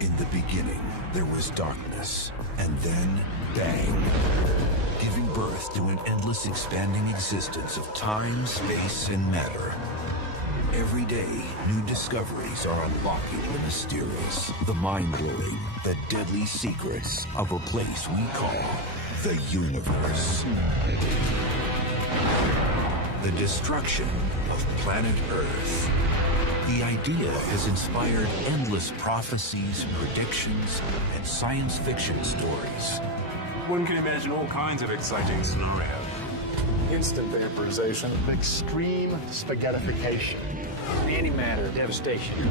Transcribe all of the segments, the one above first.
In the beginning, there was darkness, and then, bang, giving birth to an endless expanding existence of time, space, and matter. Every day, new discoveries are unlocking the mysterious, the mind-blowing, the deadly secrets of a place we call the universe. The destruction of planet Earth. The idea has inspired endless prophecies, predictions, and science fiction stories. One can imagine all kinds of exciting scenarios. Instant vaporization, extreme spaghettification, antimatter devastation.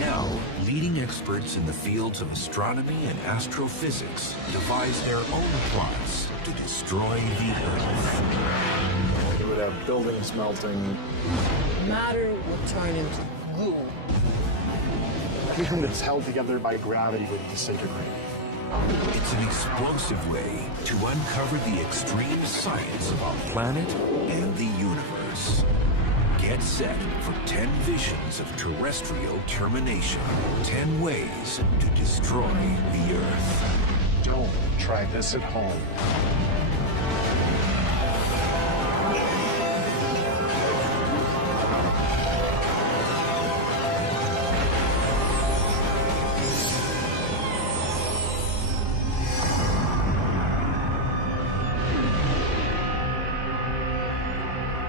Now, leading experts in the fields of astronomy and astrophysics devise their own plots to destroy the Earth. it would have buildings melting. Matter would turn into goo. Everything that's held together by gravity would disintegrate. It's an explosive way to uncover the extreme science of our planet and the universe. Get set for 10 visions of terrestrial termination. 10 ways to destroy the Earth. Don't try this at home.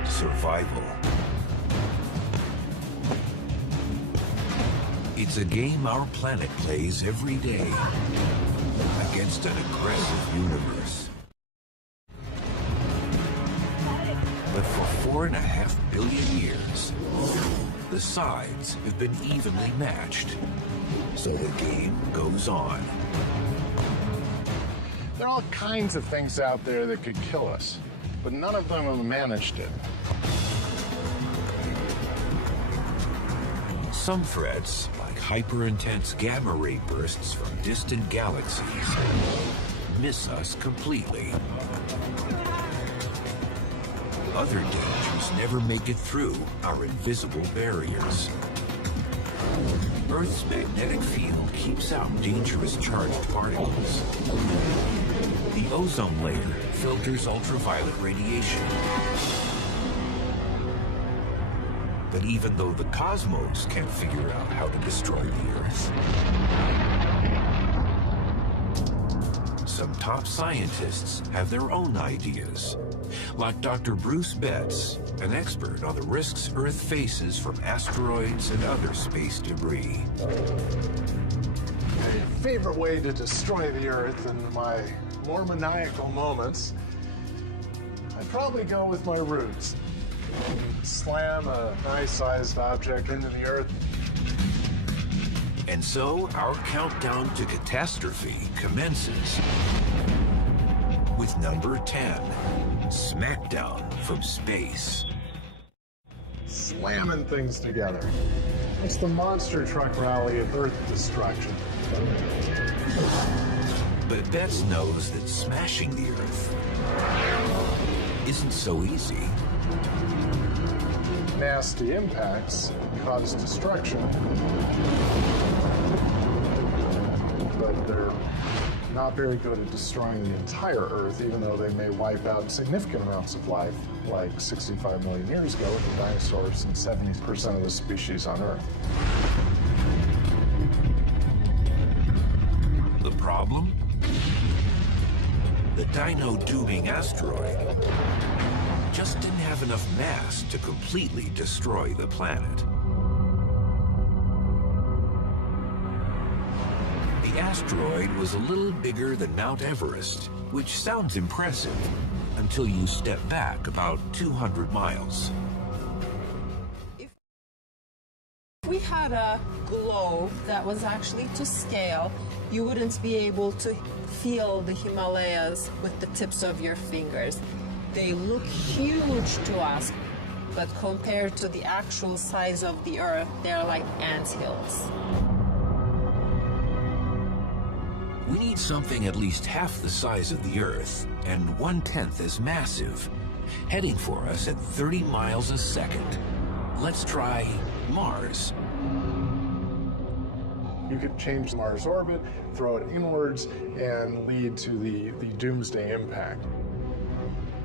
Survival. It's a game our planet plays every day against an aggressive universe. But for 4.5 billion years, the sides have been evenly matched. So the game goes on. There are all kinds of things out there that could kill us, but none of them have managed it. Some threats, like hyper-intense gamma ray bursts from distant galaxies, miss us completely. Other dangers never make it through our invisible barriers. Earth's magnetic field keeps out dangerous charged particles. The ozone layer filters ultraviolet radiation. But even though the cosmos can't figure out how to destroy the Earth, some top scientists have their own ideas. Like Dr. Bruce Betts, an expert on the risks Earth faces from asteroids and other space debris. My favorite way to destroy the Earth in my more maniacal moments, I'd probably go with my roots. Slam a nice-sized object into the Earth. And so our countdown to catastrophe commences with number 10, Smackdown from Space. Slamming things together. It's the monster truck rally of Earth destruction. But Betts knows that smashing the Earth isn't so easy. Nasty impacts cause destruction, but they're not very good at destroying the entire Earth, even though they may wipe out significant amounts of life, like 65 million years ago with the dinosaurs and 70% of the species on Earth. The problem? The dino-dooming asteroid just didn't have enough mass to completely destroy the planet. The asteroid was a little bigger than Mount Everest, which sounds impressive until you step back about 200 miles. If we had a globe that was actually to scale, you wouldn't be able to feel the Himalayas with the tips of your fingers. They look huge to us, but compared to the actual size of the Earth, they're like anthills. We need something at least half the size of the Earth and 1/10 as massive, heading for us at 30 miles a second. Let's try Mars. You could change Mars' orbit, throw it inwards, and lead to the doomsday impact.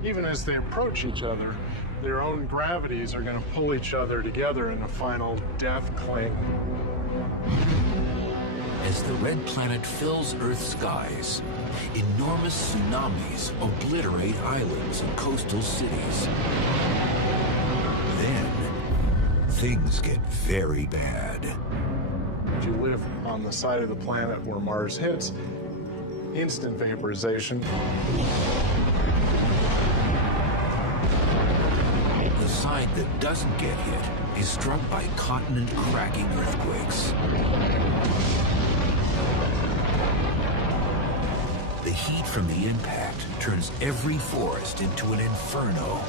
Even as they approach each other, their own gravities are going to pull each other together in a final death cling. As the red planet fills Earth's skies, enormous tsunamis obliterate islands and coastal cities. Then, things get very bad. If you live on the side of the planet where Mars hits, instant vaporization. The side that doesn't get hit is struck by continent-cracking earthquakes. The heat from the impact turns every forest into an inferno.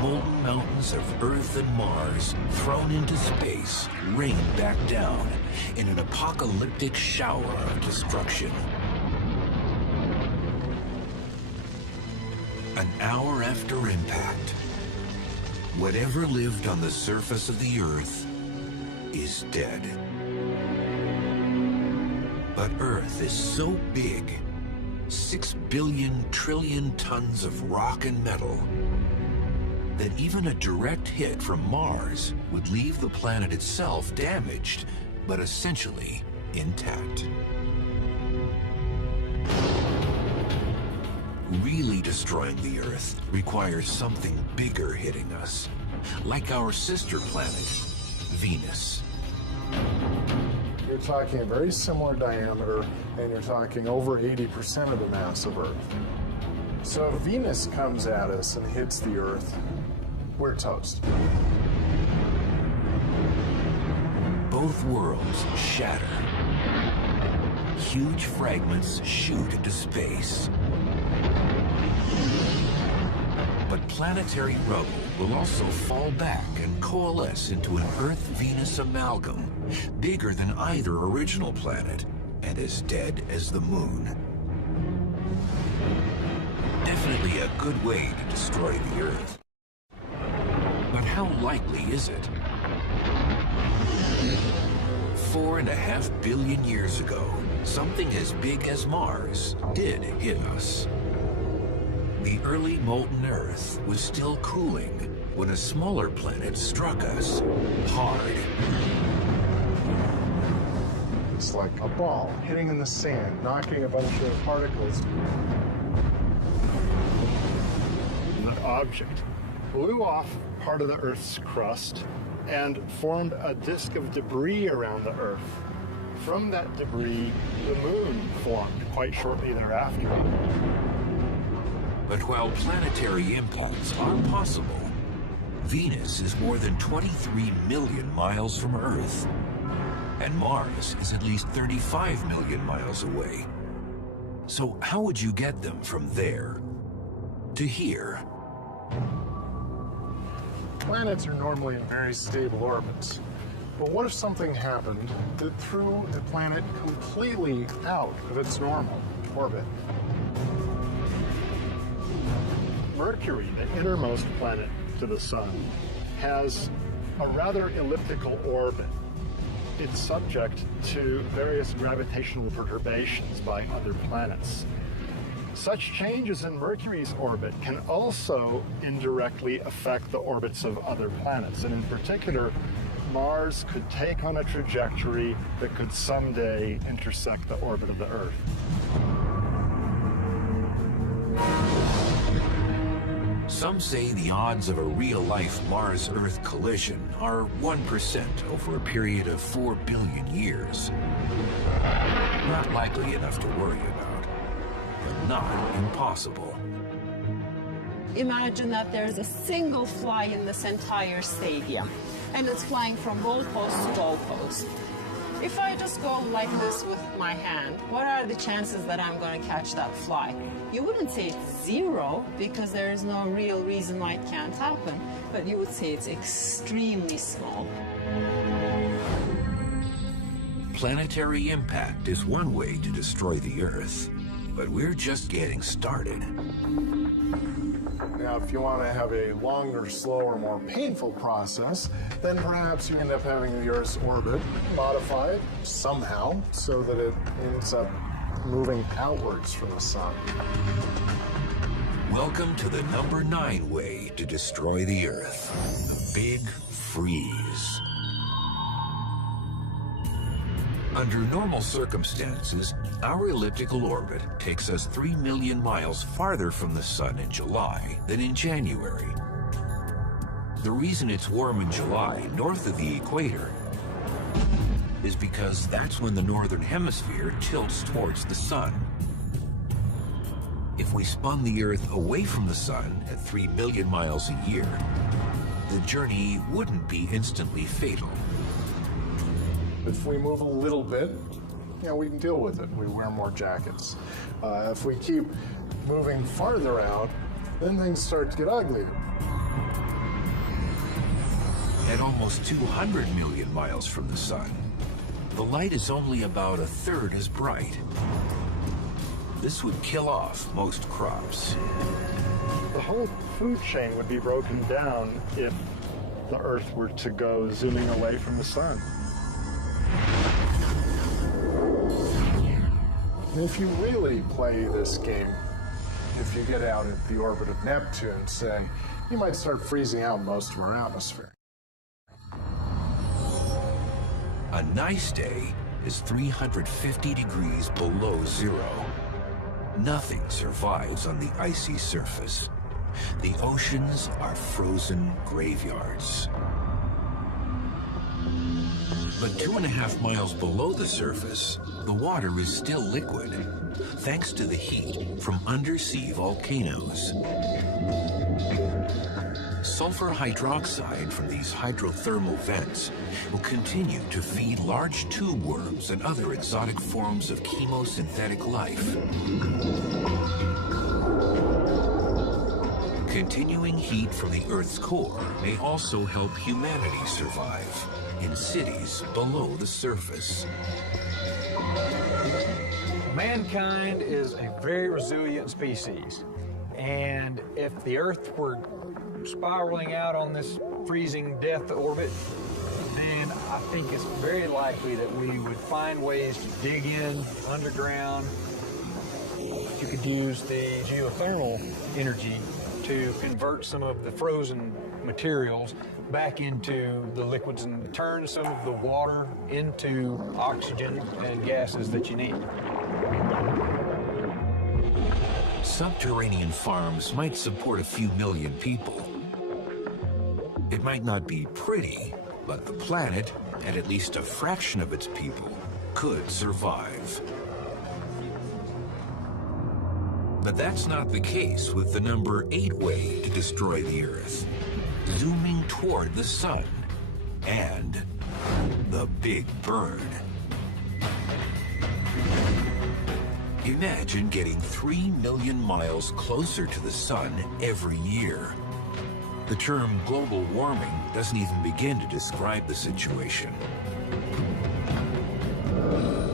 Molten mountains of Earth and Mars, thrown into space, rain back down in an apocalyptic shower of destruction. An hour after impact, whatever lived on the surface of the Earth is dead. But Earth is so big, 6 billion trillion tons of rock and metal, that even a direct hit from Mars would leave the planet itself damaged, but essentially intact. Really destroying the Earth requires something bigger hitting us, like our sister planet, Venus. You're talking a very similar diameter, and you're talking over 80% of the mass of Earth. So if Venus comes at us and hits the Earth, we're toast. Both worlds shatter. Huge fragments shoot into space. But planetary rubble will also fall back and coalesce into an Earth-Venus amalgam, bigger than either original planet and as dead as the Moon. Definitely a good way to destroy the Earth. But how likely is it? 4.5 billion years ago, something as big as Mars did hit us. The early molten Earth was still cooling when a smaller planet struck us hard. It's like a ball hitting in the sand, knocking a bunch of particles. The object blew off part of the Earth's crust and formed a disk of debris around the Earth. From that debris, the Moon formed quite shortly thereafter. But while planetary impacts are possible, Venus is more than 23 million miles from Earth, and Mars is at least 35 million miles away. So how would you get them from there to here? Planets are normally in very stable orbits. But what if something happened that threw the planet completely out of its normal orbit? Mercury, the innermost planet to the Sun, has a rather elliptical orbit. It's subject to various gravitational perturbations by other planets. Such changes in Mercury's orbit can also indirectly affect the orbits of other planets, and in particular, Mars could take on a trajectory that could someday intersect the orbit of the Earth. Some say the odds of a real-life Mars-Earth collision are 1% over a period of 4 billion years. Not likely enough to worry about, but not impossible. Imagine that there's a single fly in this entire stadium, and it's flying from goalpost to goalpost. If I just go like this with my hand, what are the chances that I'm going to catch that fly? You wouldn't say it's 0, because there is no real reason why it can't happen, but you would say it's extremely small. Planetary impact is one way to destroy the Earth, but we're just getting started. Now, if you want to have a longer, slower, more painful process, then perhaps you end up having the Earth's orbit modified somehow so that it ends up moving outwards from the sun. Welcome to the number 9 way to destroy the Earth, the Big Freeze. Under normal circumstances, our elliptical orbit takes us 3 million miles farther from the sun in July than in January. The reason it's warm in July north of the equator is because that's when the northern hemisphere tilts towards the sun. If we spun the Earth away from the sun at 3 million miles a year, the journey wouldn't be instantly fatal. If we move a little bit, we can deal with it. We wear more jackets. If we keep moving farther out, then things start to get ugly. At almost 200 million miles from the sun, the light is only about 1/3 as bright. This would kill off most crops. The whole food chain would be broken down if the Earth were to go zooming away from the sun. If you really play this game, if you get out at the orbit of Neptune, say, you might start freezing out most of our atmosphere. A nice day is 350 degrees below zero. Nothing survives on the icy surface. The oceans are frozen graveyards. But 2.5 miles below the surface, the water is still liquid, thanks to the heat from undersea volcanoes. Sulfur hydroxide from these hydrothermal vents will continue to feed large tube worms and other exotic forms of chemosynthetic life. Continuing heat from the Earth's core may also help humanity survive in cities below the surface. Mankind is a very resilient species, and if the Earth were spiraling out on this freezing death orbit, then I think it's very likely that we would find ways to dig in underground. You could use the geothermal energy to convert some of the frozen materials back into the liquids and turn some of the water into oxygen and gases that you need. Subterranean farms might support a few million people. It might not be pretty, but the planet, and at least a fraction of its people, could survive. But that's not the case with the number 8 way to destroy the Earth, zooming toward the sun, and the Big Burn. Imagine getting 3 million miles closer to the sun every year. The term global warming doesn't even begin to describe the situation.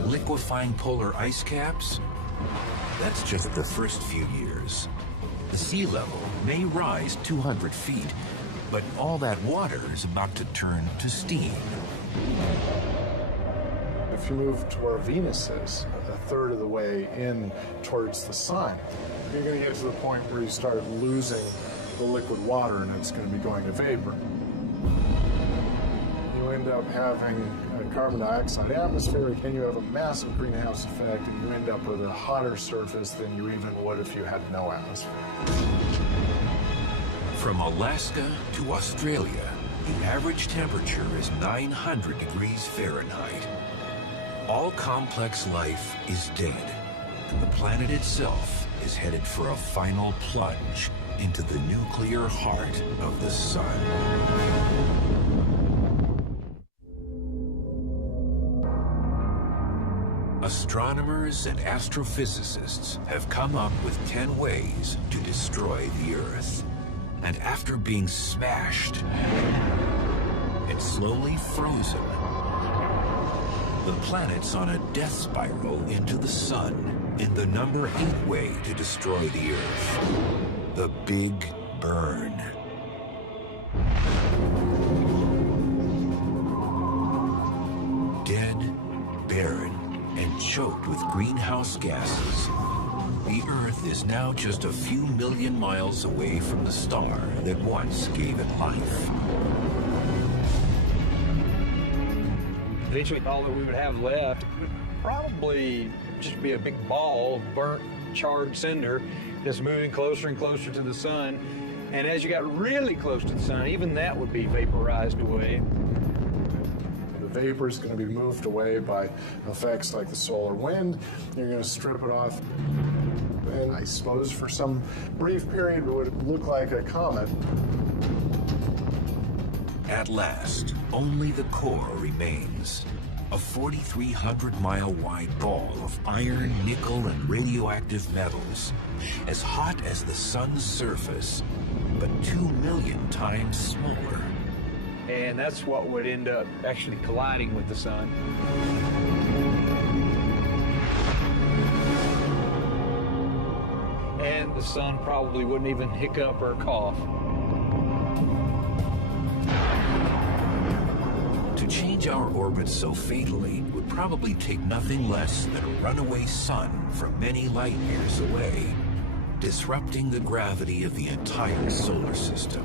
Liquefying polar ice caps? That's just the first few years. The sea level may rise 200 feet, but all that water is about to turn to steam. If you move to where Venus is, 1/3 of the way in towards the sun, you're going to get to the point where you start losing the liquid water and it's going to be going to vapor. You end up having a carbon dioxide atmosphere, and you have a massive greenhouse effect, and you end up with a hotter surface than you even would if you had no atmosphere. From Alaska to Australia, the average temperature is 900 degrees Fahrenheit. All complex life is dead, and the planet itself is headed for a final plunge into the nuclear heart of the sun. Astronomers and astrophysicists have come up with 10 ways to destroy the Earth. And after being smashed and slowly frozen, the planet's on a death spiral into the sun in the number 8 way to destroy the Earth, The Big Burn. Dead, barren, and choked with greenhouse gases, the Earth is now just a few million miles away from the star that once gave it life. Eventually, all that we would have left would probably just be a big ball of burnt, charred cinder that's moving closer and closer to the sun. And as you got really close to the sun, even that would be vaporized away. The vapor is going to be moved away by effects like the solar wind. You're going to strip it off. And I suppose for some brief period it would look like a comet. At last, only the core remains. A 4,300-mile-wide ball of iron, nickel, and radioactive metals, as hot as the sun's surface, but 2 million times smaller. And that's what would end up actually colliding with the sun. And the sun probably wouldn't even hiccup or cough. To change our orbit so fatally would probably take nothing less than a runaway sun from many light years away, disrupting the gravity of the entire solar system.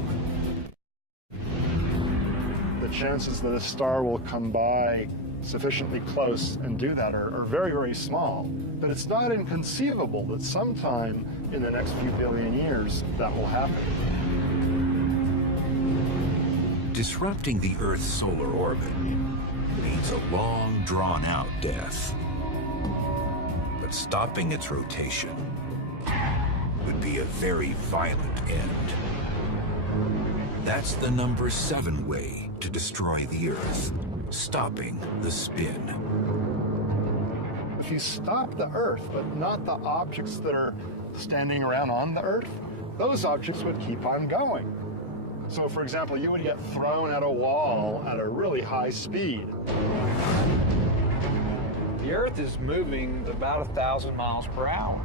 The chances that a star will come by sufficiently close and do that are very, very small. But it's not inconceivable that sometime in the next few billion years that will happen. Disrupting the Earth's solar orbit means a long, drawn-out death. But stopping its rotation would be a very violent end. That's the number 7 way to destroy the Earth, stopping the spin. If you stop the Earth, but not the objects that are standing around on the Earth, those objects would keep on going. So, for example, you would get thrown at a wall at a really high speed. The Earth is moving about 1,000 miles per hour.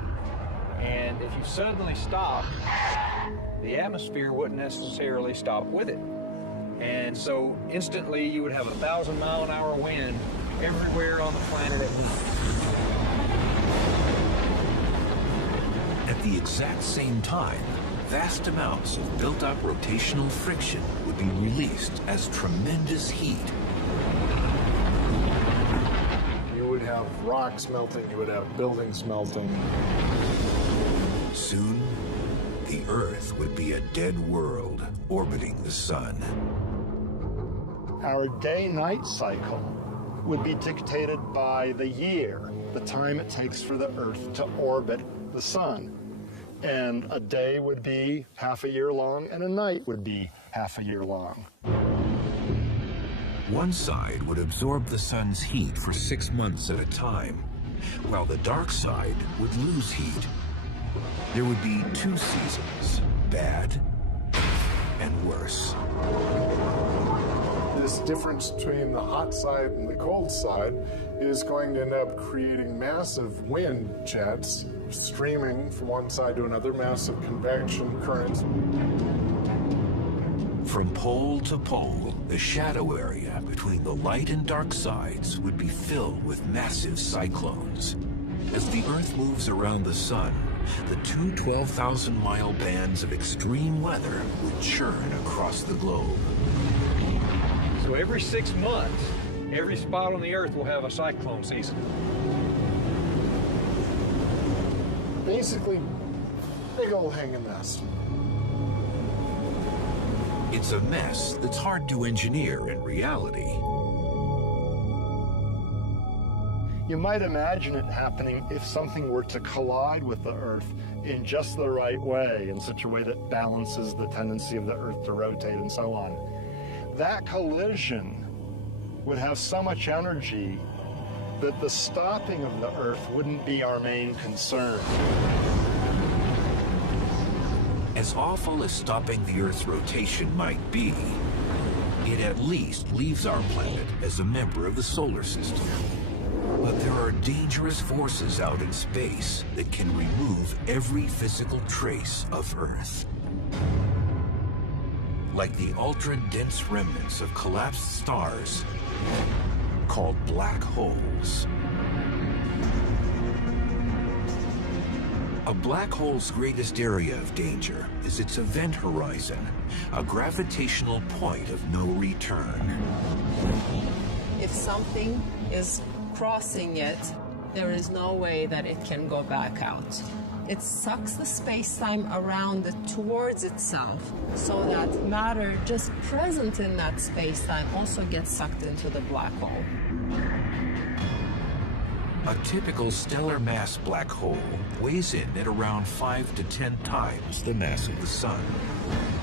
And if you suddenly stop, the atmosphere wouldn't necessarily stop with it. And so instantly you would have 1,000-mile-an-hour wind everywhere on the planet at once. At the exact same time, vast amounts of built-up rotational friction would be released as tremendous heat. You would have rocks melting, you would have buildings melting. Soon, the Earth would be a dead world orbiting the sun. Our day-night cycle would be dictated by the year, the time it takes for the Earth to orbit the sun. And a day would be half a year long, and a night would be half a year long. One side would absorb the sun's heat for 6 months at a time, while the dark side would lose heat. There would be 2 seasons, bad and worse. This difference between the hot side and the cold side is going to end up creating massive wind jets streaming from one side to another, massive convection currents. From pole to pole, the shadow area between the light and dark sides would be filled with massive cyclones. As the Earth moves around the sun, the 2 12,000-mile bands of extreme weather would churn across the globe. So every 6 months, every spot on the Earth will have a cyclone season. Basically, big old hanging mess. It's a mess that's hard to engineer in reality. You might imagine it happening if something were to collide with the Earth in just the right way, in such a way that balances the tendency of the Earth to rotate and so on. That collision would have so much energy that the stopping of the Earth wouldn't be our main concern. As awful as stopping the Earth's rotation might be, it at least leaves our planet as a member of the solar system. But there are dangerous forces out in space that can remove every physical trace of Earth. Like the ultra-dense remnants of collapsed stars called black holes. A black hole's greatest area of danger is its event horizon, a gravitational point of no return. If something is crossing it, there is no way that it can go back out. It sucks the space-time around it towards itself, so that matter just present in that space-time also gets sucked into the black hole. A typical stellar mass black hole weighs in at around 5 to 10 times the mass of the Sun.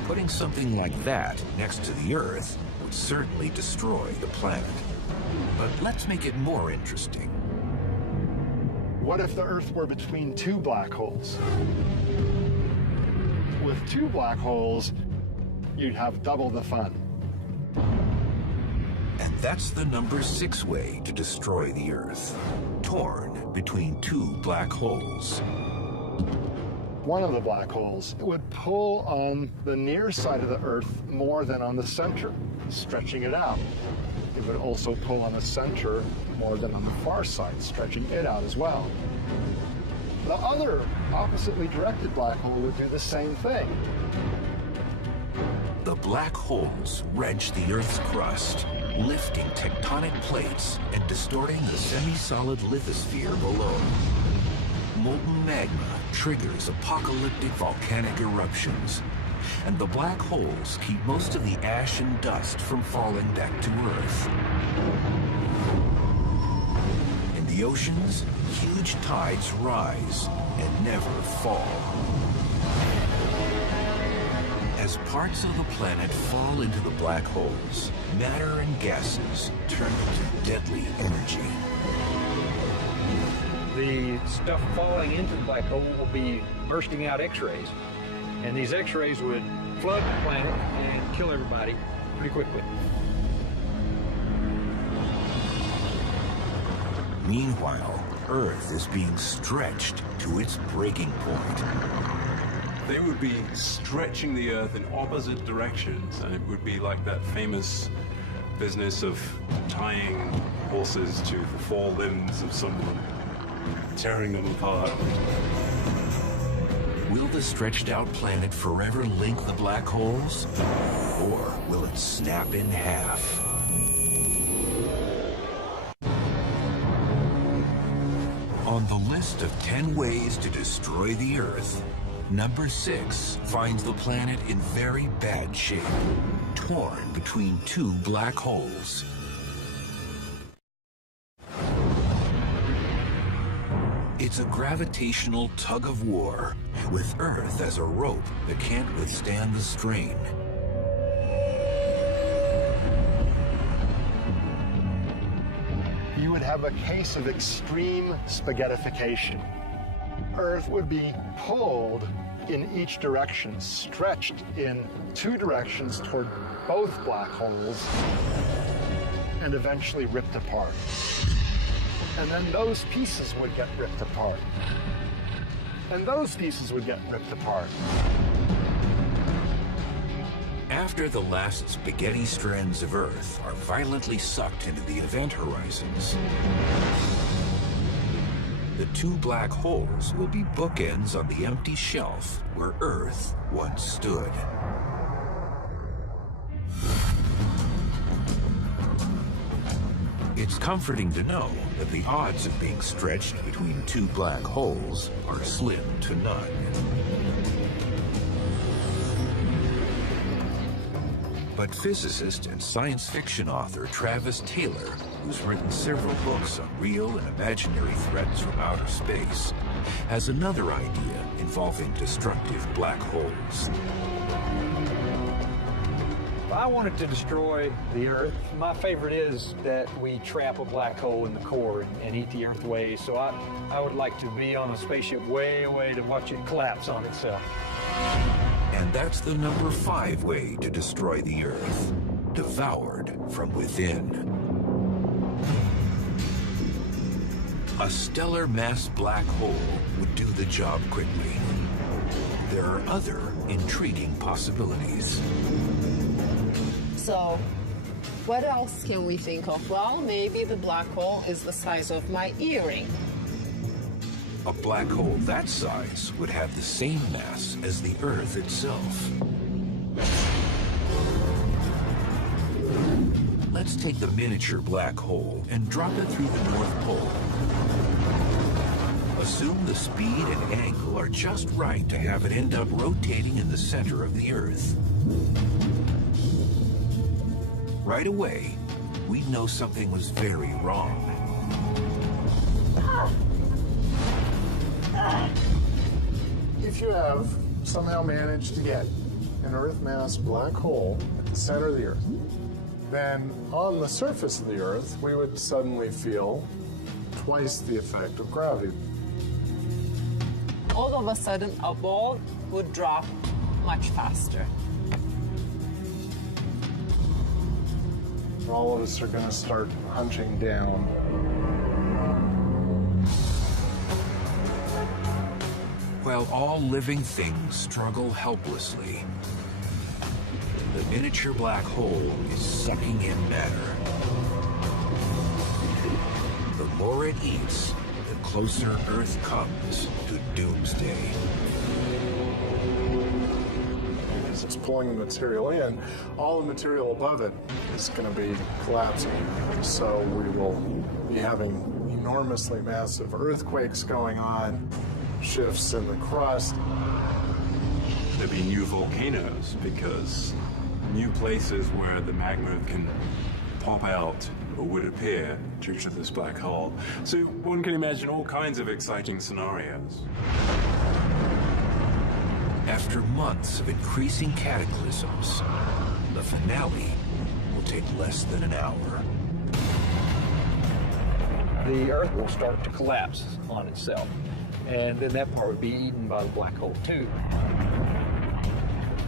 Putting something like that next to the Earth would certainly destroy the planet. But let's make it more interesting. What if the Earth were between two black holes? With two black holes, you'd have double the fun. And that's the number 6 way to destroy the Earth. Torn between two black holes. One of the black holes would pull on the near side of the Earth more than on the center, stretching it out. It would also pull on the center more than on the far side, stretching it out as well. The other oppositely directed black hole would do the same thing. The black holes wrench the Earth's crust, lifting tectonic plates and distorting the semi-solid lithosphere below. Molten magma triggers apocalyptic volcanic eruptions, and the black holes keep most of the ash and dust from falling back to Earth. In the oceans, huge tides rise and never fall. As parts of the planet fall into the black holes, matter and gases turn into deadly energy. The stuff falling into the black hole will be bursting out X-rays, and these X-rays would flood the planet and kill everybody pretty quickly. Meanwhile, Earth is being stretched to its breaking point. They would be stretching the Earth in opposite directions, and it would be like that famous business of tying horses to the forelimbs of someone, tearing them apart. Will the stretched out planet forever link the black holes? Or will it snap in half? On the list of 10 ways to destroy the Earth, number 6 finds the planet in very bad shape, torn between two black holes. It's a gravitational tug-of-war, with Earth as a rope that can't withstand the strain. You would have a case of extreme spaghettification. Earth would be pulled in each direction, stretched in two directions toward both black holes, and eventually ripped apart. And then those pieces would get ripped apart. And those pieces would get ripped apart. After the last spaghetti strands of Earth are violently sucked into the event horizons, the two black holes will be bookends on the empty shelf where Earth once stood. It's comforting to know that the odds of being stretched between two black holes are slim to none. But physicist and science fiction author Travis Taylor, who's written several books on real and imaginary threats from outer space, has another idea involving destructive black holes. If I wanted to destroy the Earth, my favorite is that we trap a black hole in the core and eat the Earth away. So I would like to be on a spaceship way away to watch it collapse on itself. And that's the number 5 way to destroy the A stellar mass black hole would do the job quickly. There are other intriguing possibilities. So, what else can we think of? Well, maybe the black hole is the size of my earring. A black hole that size would have the same mass as the Earth itself. Let's take the miniature black hole and drop it through the North Pole. Assume the speed and angle are just right to have it end up rotating in the center of the Earth. Right away, we'd know something was very wrong. If you have somehow managed to get an Earth mass black hole at the center of the Earth, then on the surface of the Earth, we would suddenly feel twice the effect of gravity. All of a sudden, a ball would drop much faster. All of us are going to start hunching down. While all living things struggle helplessly, the miniature black hole is sucking in matter. The more it eats, the closer Earth comes to doomsday. As it's pulling the material in, all the material above it is going to be collapsing. So we will be having enormously massive earthquakes going on, shifts in the crust. There'd be new volcanoes because new places where the magma can pop out or would appear due to this black hole. So one can imagine all kinds of exciting scenarios. After months of increasing cataclysms, the finale will take less than an hour. The Earth will start to collapse on itself, and then that part would be eaten by the black hole too.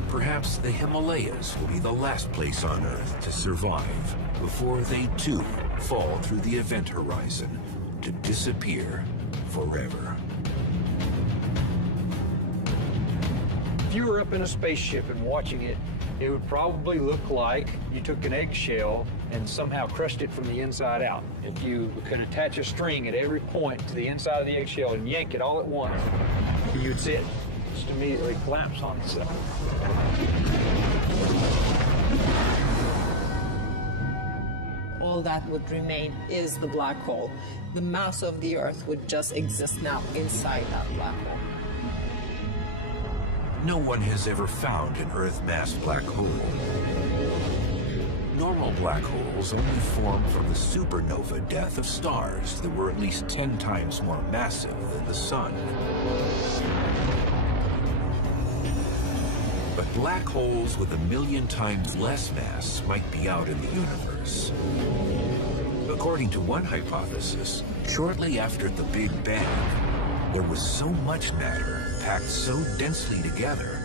Perhaps the Himalayas will be the last place on Earth to survive before they too fall through the event horizon to disappear forever. If you were up in a spaceship and watching it, it would probably look like you took an eggshell and somehow crushed it from the inside out. If you could attach a string at every point to the inside of the eggshell and yank it all at once, you'd see it just immediately collapse on itself. All that would remain is the black hole. The mass of the Earth would just exist now inside that black hole. No one has ever found an Earth mass black hole. Normal black holes only form from the supernova death of stars that were at least 10 times more massive than the Sun. But black holes with 1,000,000 times less mass might be out in the universe. According to one hypothesis, shortly after the Big Bang, there was so much matter packed so densely together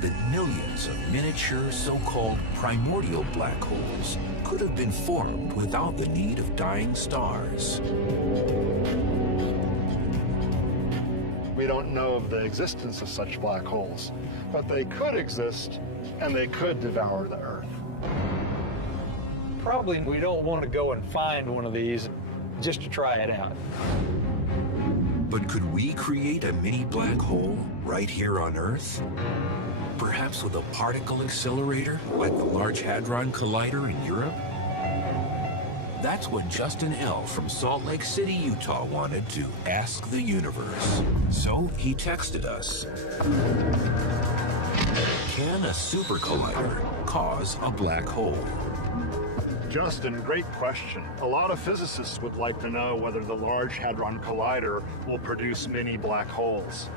that millions of miniature so-called primordial black holes could have been formed without the need of dying stars. We don't know of the existence of such black holes, but they could exist and they could devour the Earth. Probably we don't want to go and find one of these just to try it out. But could we create a mini black hole right here on Earth? Perhaps with a particle accelerator like the Large Hadron Collider in Europe? That's what Justin L. from Salt Lake City, Utah wanted to ask the universe. So he texted us. Can a super collider cause a black hole? Justin, great question. A lot of physicists would like to know whether the Large Hadron Collider will produce mini black holes.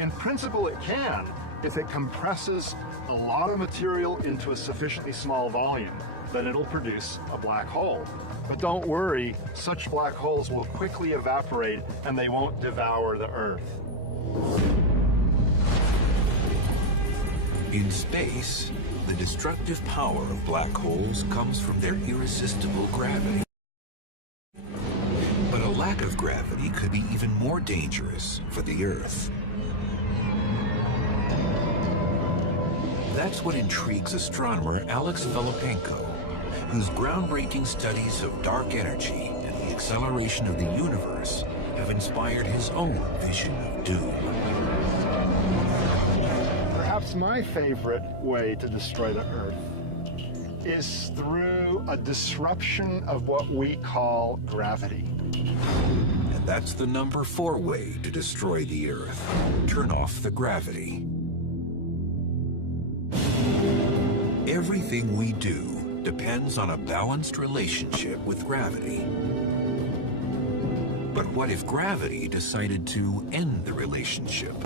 In principle, it can, if it compresses a lot of material into a sufficiently small volume, then it'll produce a black hole. But don't worry, such black holes will quickly evaporate and they won't devour the Earth. In space, the destructive power of black holes comes from their irresistible gravity. But a lack of gravity could to be even more dangerous for the Earth. That's what intrigues astronomer Alex Filipenko, whose groundbreaking studies of dark energy and the acceleration of the universe have inspired his own vision of doom. Perhaps my favorite way to destroy the Earth is through a disruption of what we call gravity. And that's the number 4 way to destroy the Earth. Turn off the gravity. Everything we do depends on a balanced relationship with gravity. But what if gravity decided to end the relationship?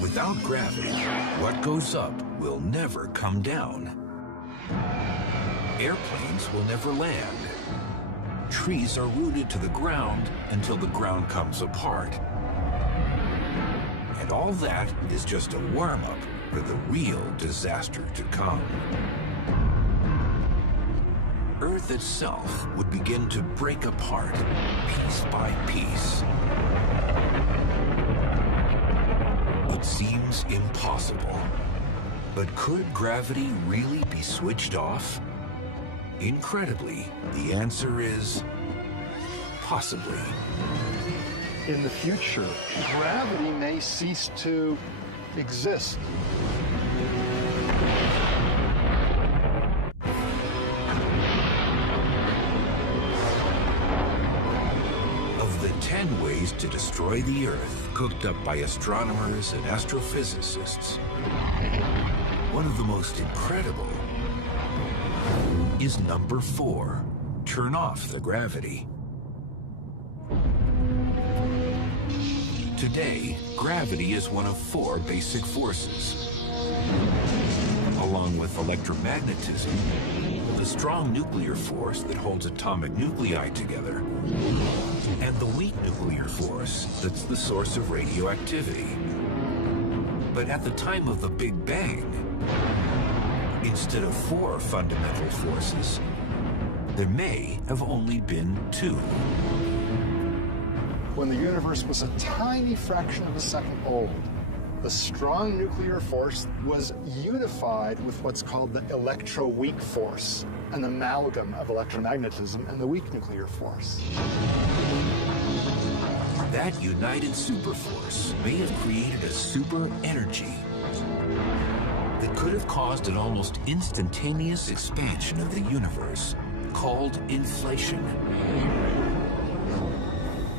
Without gravity, what goes up will never come down. Airplanes will never land. Trees are rooted to the ground until the ground comes apart. And all that is just a warm-up for the real disaster to come. Earth itself would begin to break apart, piece by piece. It seems impossible, but could gravity really be switched off? Incredibly, the answer is possibly. In the future, gravity may cease to exist. Of the 10 ways to destroy the Earth cooked up by astronomers and astrophysicists, one of the most incredible is number 4, turn off the gravity. Today, gravity is one of 4 basic forces. Along with electromagnetism, the strong nuclear force that holds atomic nuclei together, and the weak nuclear force that's the source of radioactivity. But at the time of the Big Bang, instead of 4 fundamental forces, there may have only been 2. When the universe was a tiny fraction of a second old, the strong nuclear force was unified with what's called the electroweak force, an amalgam of electromagnetism and the weak nuclear force. That united superforce may have created a super energy that could have caused an almost instantaneous expansion of the universe, called inflation.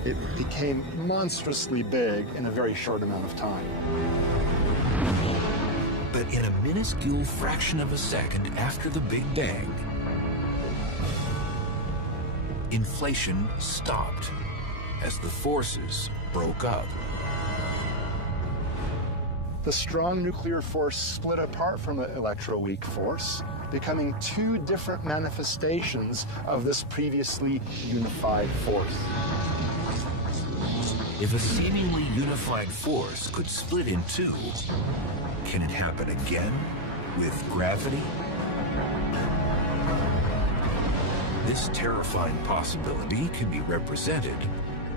It became monstrously big in a very short amount of time. But in a minuscule fraction of a second after the Big Bang, inflation stopped as the forces broke up. The strong nuclear force split apart from the electroweak force, becoming 2 different manifestations of this previously unified force. If a seemingly unified force could split in 2, can it happen again with gravity? This terrifying possibility can be represented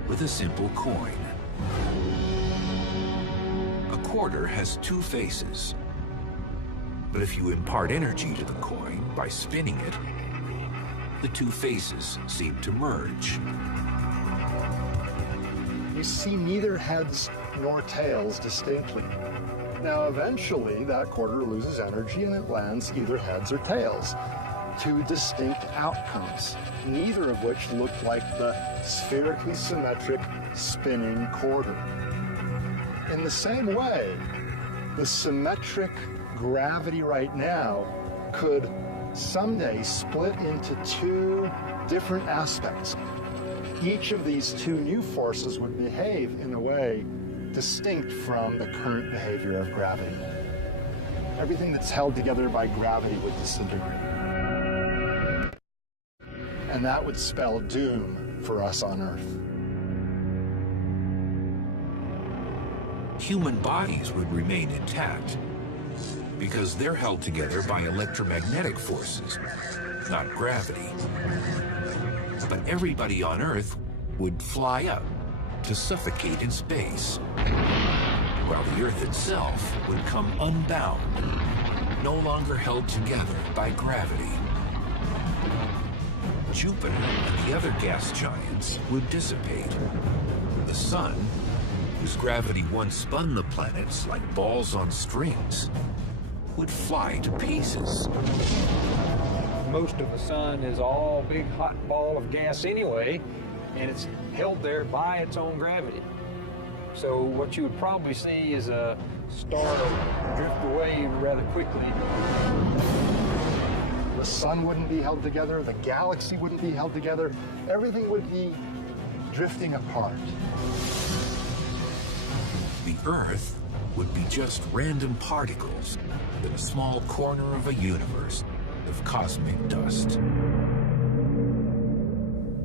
with a simple coin. A quarter has 2 faces, but if you impart energy to the coin by spinning it, the 2 faces seem to merge. You see neither heads nor tails distinctly. Now, eventually, that quarter loses energy and it lands either heads or tails. 2 distinct outcomes, neither of which look like the spherically symmetric spinning quarter. In the same way, the symmetric gravity right now could someday split into 2 different aspects. Each of these 2 new forces would behave in a way distinct from the current behavior of gravity. Everything that's held together by gravity would disintegrate. And that would spell doom for us on Earth. Human bodies would remain intact because they're held together by electromagnetic forces, not gravity. But everybody on Earth would fly up to suffocate in space, while the Earth itself would come unbound, no longer held together by gravity. Jupiter and the other gas giants would dissipate. The Sun, whose gravity once spun the planets like balls on strings, would fly to pieces. Most of the Sun is all big hot ball of gas anyway, and it's held there by its own gravity. So what you would probably see is a star drift away rather quickly. The sun wouldn't be held together, the galaxy wouldn't be held together, everything would be drifting apart. The Earth would be just random particles in a small corner of a universe of cosmic dust.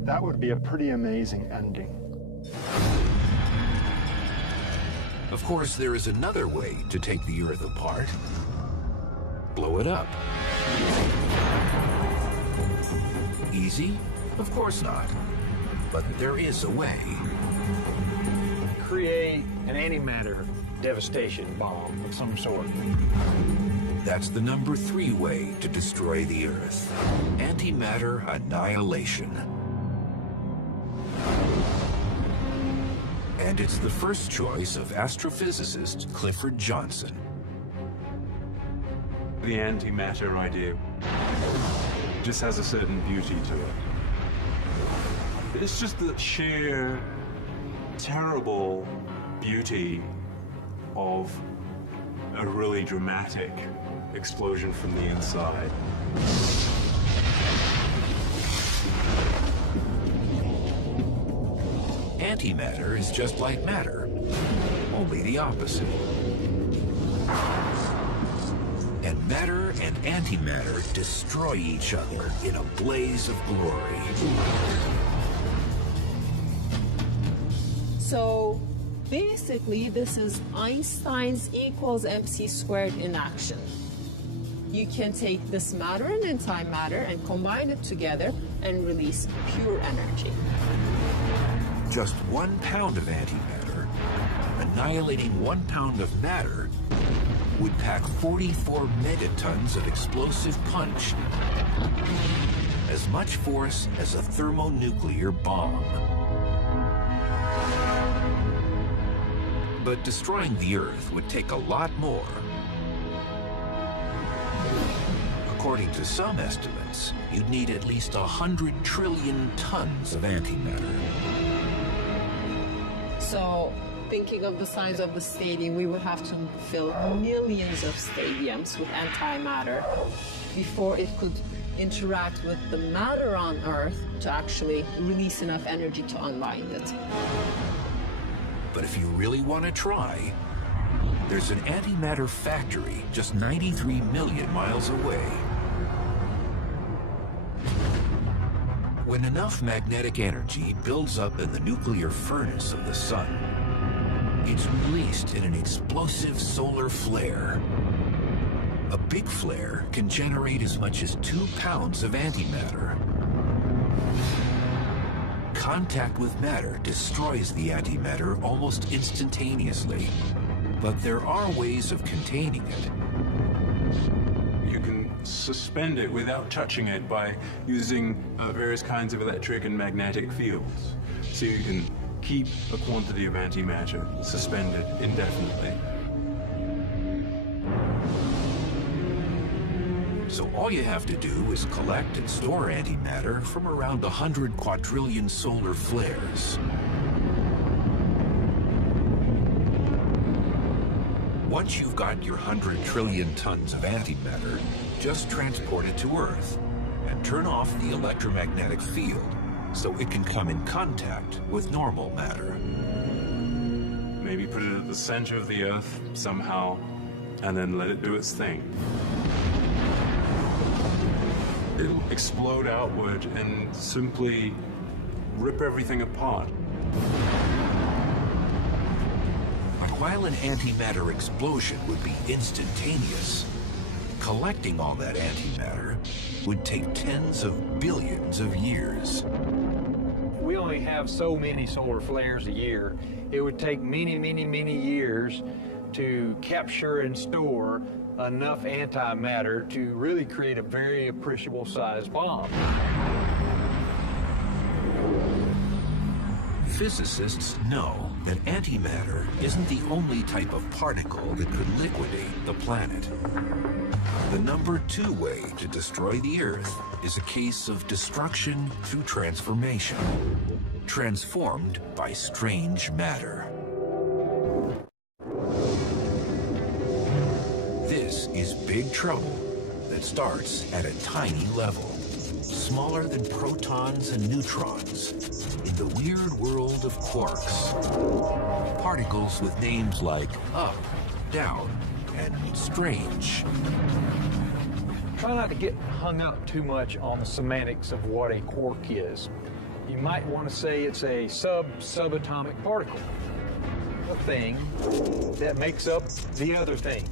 That would be a pretty amazing ending. Of course, there is another way to take the Earth apart. Blow it up. Easy? Of course not. But there is a way. Create an antimatter devastation bomb of some sort. That's the number 3 way to destroy the Earth. Antimatter annihilation. And it's the first choice of astrophysicist Clifford Johnson. The antimatter idea just has a certain beauty to it. It's just the sheer terrible beauty of a really dramatic explosion from the inside. Antimatter is just like matter, only the opposite. And matter and antimatter destroy each other in a blaze of glory. So basically, this is Einstein's equals mc squared in action. You can take this matter and antimatter and combine it together and release pure energy. Just 1 pound of antimatter, annihilating 1 pound of matter, would pack 44 megatons of explosive punch. As much force as a thermonuclear bomb. But destroying the Earth would take a lot more. According to some estimates, you'd need at least 100 trillion tons of antimatter. So thinking of the size of the stadium, we would have to fill millions of stadiums with antimatter before it could interact with the matter on Earth to actually release enough energy to unwind it. But if you really want to try, there's an antimatter factory just 93 million miles away. When enough magnetic energy builds up in the nuclear furnace of the sun, it's released in an explosive solar flare. A big flare can generate as much as 2 pounds of antimatter. Contact with matter destroys the antimatter almost instantaneously, but there are ways of containing it. You can suspend it without touching it by using various kinds of electric and magnetic fields. So you can keep a quantity of antimatter suspended indefinitely. So all you have to do is collect and store antimatter from around 100 quadrillion solar flares. Once you've got your 100 trillion tons of antimatter, just transport it to Earth and turn off the electromagnetic field so it can come in contact with normal matter. Maybe put it at the center of the Earth somehow, and then let it do its thing. It'll explode outward and simply rip everything apart. But while an antimatter explosion would be instantaneous, collecting all that antimatter would take tens of billions of years. We only have so many solar flares a year. It would take many, many, many years to capture and store enough antimatter to really create a very appreciable sized bomb. Physicists know that antimatter isn't the only type of particle that could liquidate the planet. The number 2 way to destroy the Earth is a case of destruction through transformation, transformed by strange matter. This is big trouble that starts at a tiny level, smaller than protons and neutrons, in the weird world of quarks. Particles with names like up, down, and strange. Try not to get hung up too much on the semantics of what a quark is. You might want to say it's a subatomic particle, a thing that makes up the other things.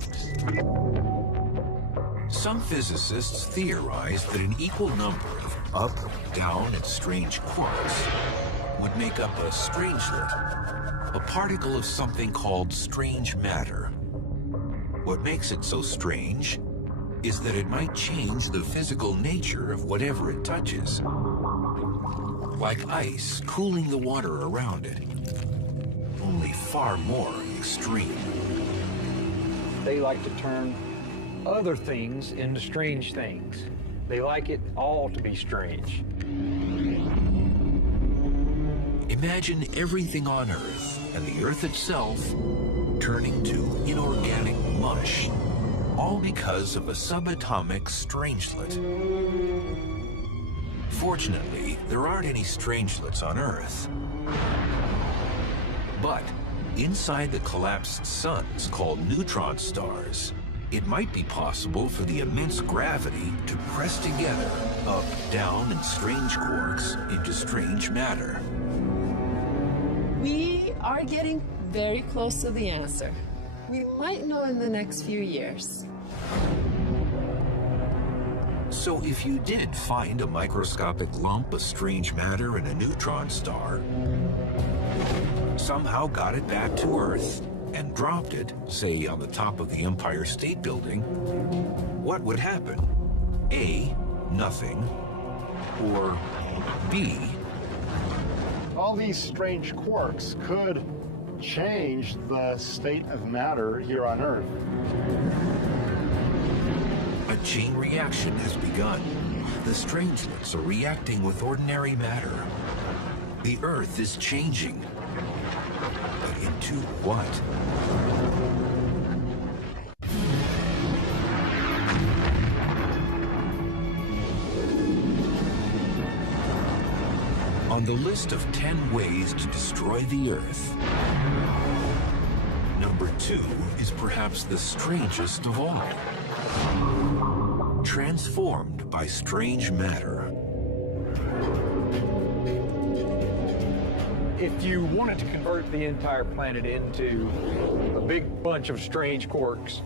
Some physicists theorize that an equal number of up, down, and strange quarks would make up a strangelet, a particle of something called strange matter. What makes it so strange is that it might change the physical nature of whatever it touches, like ice cooling the water around it, only far more extreme. They like to turn other things into strange things. They like it all to be strange. Imagine everything on Earth and the Earth itself turning to inorganic mush, all because of a subatomic strangelet. Fortunately, there aren't any strangelets on Earth. But inside the collapsed suns called neutron stars, it might be possible for the immense gravity to press together up, down, and strange quarks into strange matter. We are getting very close to the answer. We might know in the next few years. So if you did find a microscopic lump of strange matter in a neutron star, somehow got it back to Earth, and dropped it, say, on the top of the Empire State Building, what would happen? A, nothing, or B, All these strange quarks could change the state of matter here on Earth. a chain reaction has begun. The strangelets are reacting with ordinary matter. The Earth is changing. But into what? On the list of 10 ways to destroy the Earth, number 2 is perhaps the strangest of all. Transformed by strange matter. If you wanted to convert the entire planet into a big bunch of strange quarks,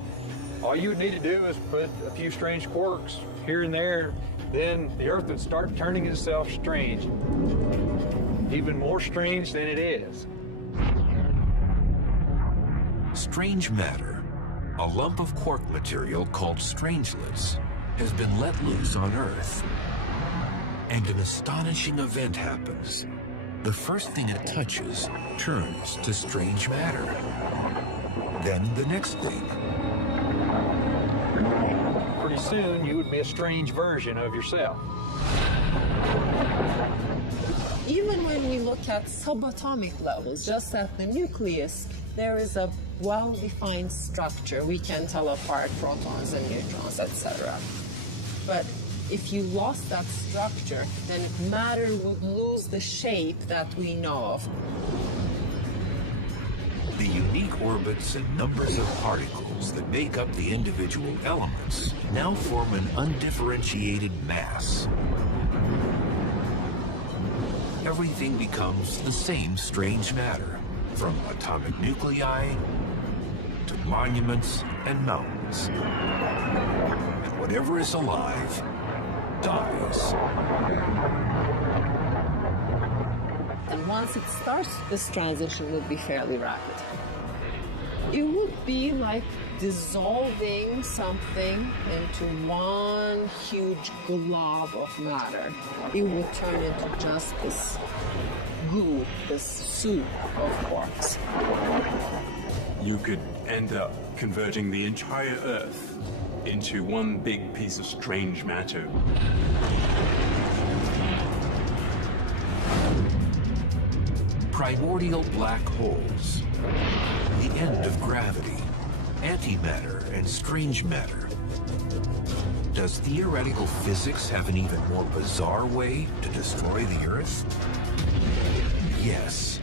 all you would need to do is put a few strange quarks here and there, then the Earth would start turning itself strange. Even more strange than it is. Strange matter, a lump of quark material called strangelets, has been let loose on Earth. And an astonishing event happens. The first thing it touches turns to strange matter. Then the next thing. Pretty soon, you would be a strange version of yourself. Even when we look at subatomic levels, just at the nucleus, there is a well-defined structure. We can tell apart protons and neutrons, etc. But if you lost that structure, then matter would lose the shape that we know of. The unique orbits and numbers of particles that make up the individual elements now form an undifferentiated mass. Everything becomes the same strange matter, from atomic nuclei to monuments and mountains. And whatever is alive dies. And once it starts, this transition would be fairly rapid. It would be like dissolving something into one huge glob of matter. It would turn into just this goo, this soup of quarks. You could end up converting the entire Earth into one big piece of strange matter. Primordial black holes, the end of gravity, antimatter, and strange matter. Does theoretical physics have an even more bizarre way to destroy the Earth? Yes.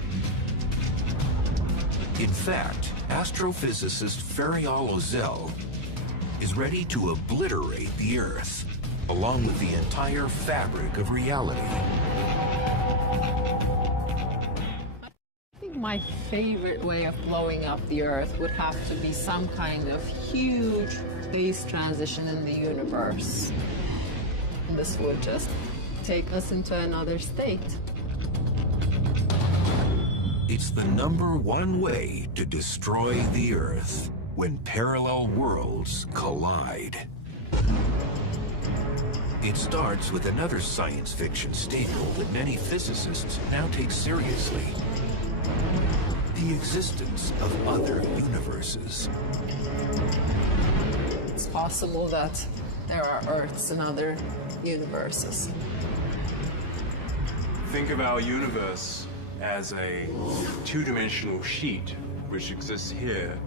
In fact, astrophysicist Ferial Ozel is ready to obliterate the Earth, along with the entire fabric of reality. My favorite way of blowing up the Earth would have to be some kind of huge phase transition in the universe. And this would just take us into another state. It's the #1 way to destroy the Earth when parallel worlds collide. It starts with another science fiction staple that many physicists now take seriously. The existence of other universes. It's possible that there are Earths in other universes. Think of our universe as a two-dimensional sheet which exists here.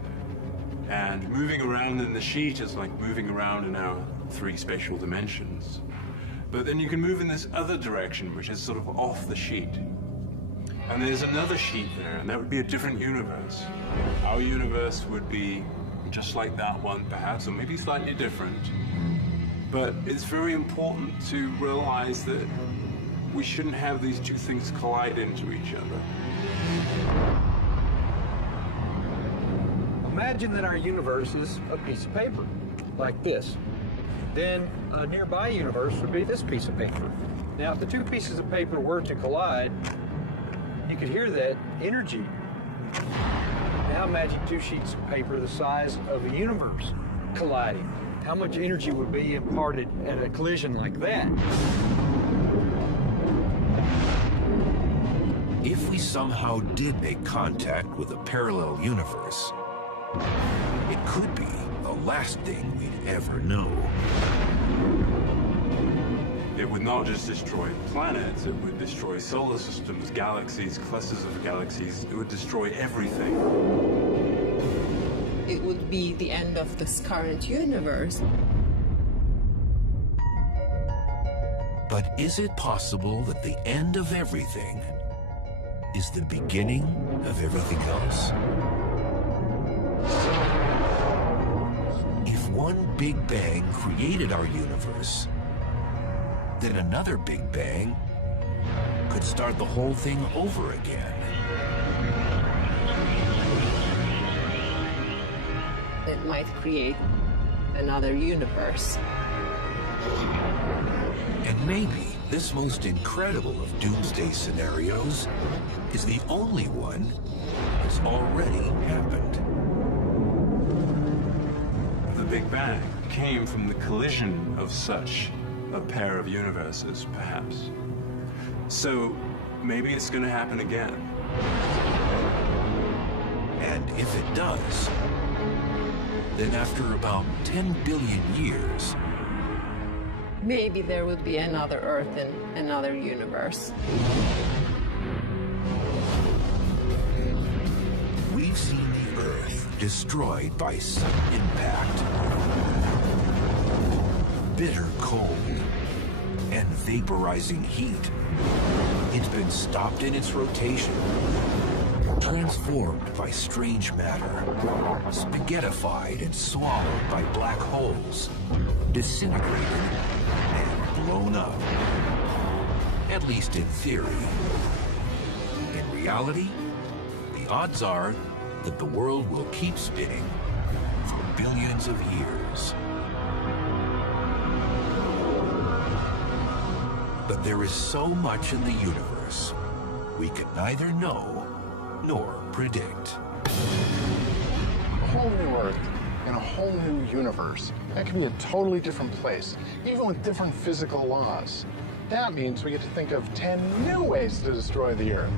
And moving around in the sheet is like moving around in our 3 spatial dimensions. But then you can move in this other direction, which is sort of off the sheet. And there's another sheet there, and that would be a different universe. Our universe would be just like that one, perhaps, or maybe slightly different. But it's very important to realize that we shouldn't have these two things collide into each other. Imagine that our universe is a piece of paper, like this. Then a nearby universe would be this piece of paper. Now, if the two pieces of paper were to collide, you could hear that energy. Now imagine 2 sheets of paper the size of a universe colliding. How much energy would be imparted at a collision like that? If we somehow did make contact with a parallel universe, it could be the last thing we'd ever know. It would not just destroy planets, it would destroy solar systems, galaxies, clusters of galaxies. It would destroy everything. It would be the end of this current universe. But is it possible that the end of everything is the beginning of everything else? If one Big Bang created our universe, then another Big Bang could start the whole thing over again. It might create another universe. And maybe this most incredible of doomsday scenarios is the only one that's already happened. The Big Bang came from the collision of such a pair of universes, perhaps. So maybe it's going to happen again. And if it does, then after about 10 billion years, Maybe there would be another Earth in another universe. we've seen the Earth destroyed by sudden impact, bitter cold, and vaporizing heat. It's been stopped in its rotation, transformed by strange matter, spaghettified and swallowed by black holes, disintegrated and blown up. At least in theory. In reality, the odds are that the world will keep spinning for billions of years. But there is so much in the universe we can neither know nor predict. A whole new Earth in a whole new universe. That could be a totally different place, even with different physical laws. That means we get to think of 10 new ways to destroy the Earth.